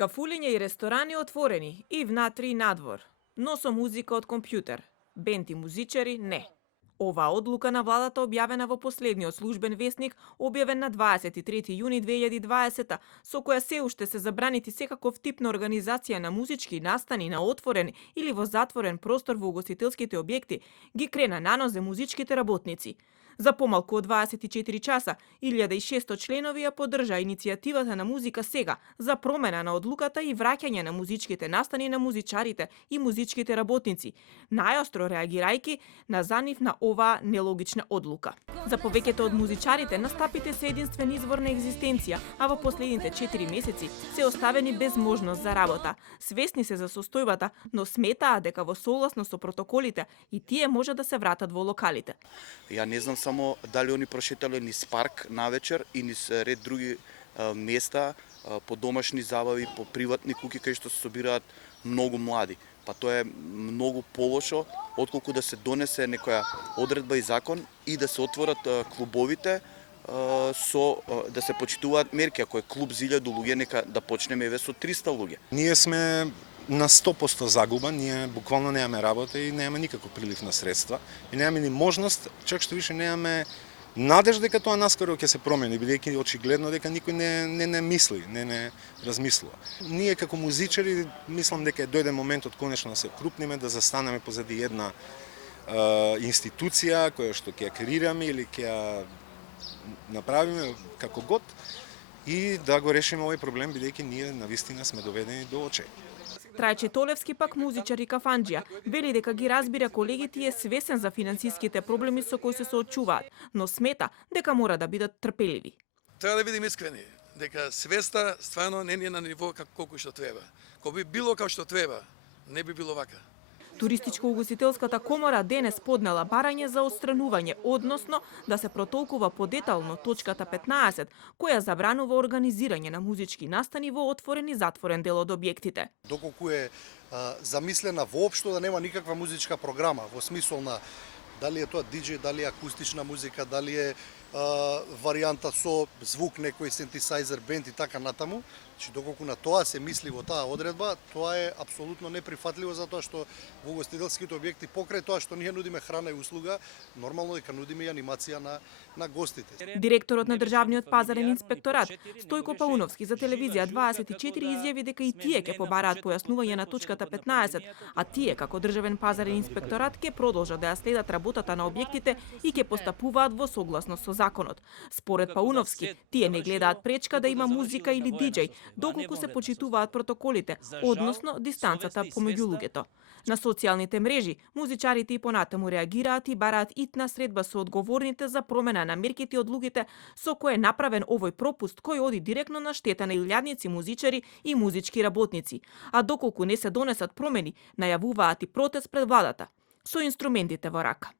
Кафулиња и ресторани отворени и внатре и надвор, но со музика од компјутер. Бенд и музичари не. Оваа одлука на владата објавена во последниот службен весник, објавен на 23 јуни 2020, со која се уште се забранети секаков тип на организација на музички настани на отворен или во затворен простор во угостителските објекти, ги крена на нозе музичките работници. За помалку од 24 часа, 1600 членови ја поддржа иницијативата на Музика сега за промена на одлуката и враќање на музичките настани на музичарите и музичките работници, најостро реагирајќи на занив на оваа нелогична одлука. За повеќето од музичарите настапите се единствен извор на екзистенција, а во последните 4 месеци се оставени без можност за работа. Свесни се за состојбата, но сметаа дека во согласност со протоколите и тие може да се вратат во локалите. Ја не знам само дали они прошетале низ парк навечер и низ ред други места, по домашни забави, по приватни куќи кај што се собираат многу млади. Па тоа е многу полошо отколку да се донесе некоја одредба и закон и да се отворат клубовите да се почитуваат мерки. Ако е клуб за 1000 луѓе, нека да почнеме еве со 300 луѓе. Ние сме на 100% загуба, ние буквално немаме работа и немаме никаков прилив на средства и немаме ни можност, чак што више немаме надежда дека тоа наскоро ќе се промени, бидејќи очигледно дека никој не мисли, не размислува. Ние како музичари мислам дека дојде моментот конечно да се крупниме, да застанеме позади една институција која што ќе ја креираме или ќе ја направиме како год и да го решиме овој проблем, бидејќи ние навистина сме доведени до очај. Трајче Толевски, пак музичар и кафанџија, вели дека ги разбира колегите и е свесен за финансиските проблеми со кои се соочуваат, но смета дека мора да бидат трпеливи. Треба да бидеме искрени, дека свеста стварно не е на ниво колку што треба. Кога би било како што треба, не би било вака. Туристичко-угостителската комора денес поднела барање за отстранување, односно да се протолкува подетално точката 15, која забранува организирање на музички настани во отворен и затворен дел од објектите. Доколку е замислена воопшто да нема никаква музичка програма, во смисол на дали е тоа диџеј, дали е акустична музика, дали е варијанта со звук, некој синтесајзер, бенд и така натаму. Значи, доколку на тоа се мисли во таа одредба, тоа е апсолутно неприфатливо затоа што во угостителските објекти покрај тоа што ние нудиме храна и услуга, нормално дека нудиме и анимација на гостите. Директорот на Државниот пазарен инспекторат Стојко Пауновски за телевизија 24 изјави дека и тие ќе побараат појаснување на точката 15, а тие како Државен пазарен инспекторат ќе продолжат да ја следат работата на објектите и ќе постапуваат во согласност со законот. Според Пауновски, тие не гледаат пречка да има музика или диџеј, доколку се почитуваат протоколите, односно дистанцата помеѓу луѓето. На социјалните мрежи, музичарите и понатаму реагираат и бараат итна средба со одговорните за промена на мерките од луѓите со кој е направен овој пропуст кој оди директно на штета на илјадници музичари и музички работници. А доколку не се донесат промени, најавуваат и протест пред владата со инструментите во рака.